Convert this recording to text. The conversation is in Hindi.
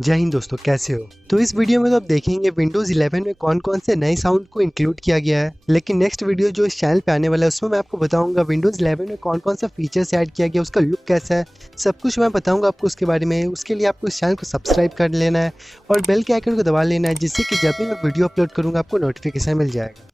जय हिंद दोस्तों, कैसे हो। तो इस वीडियो में तो आप देखेंगे विंडोज 11 में कौन कौन से नए साउंड को इंक्लूड किया गया है। लेकिन नेक्स्ट वीडियो जो इस चैनल पे आने वाला है उसमें मैं आपको बताऊंगा विंडोज 11 में कौन कौन सा फीचर्स ऐड किया गया, उसका लुक कैसा है, सब कुछ मैं बताऊंगा आपको उसके बारे में। उसके लिए आपको इस चैनल को सब्सक्राइब कर लेना है और बेल के आइकन को दबा लेना है, जिससे कि जब भी मैं वीडियो अपलोड करूंगा आपको नोटिफिकेशन मिल जाएगा।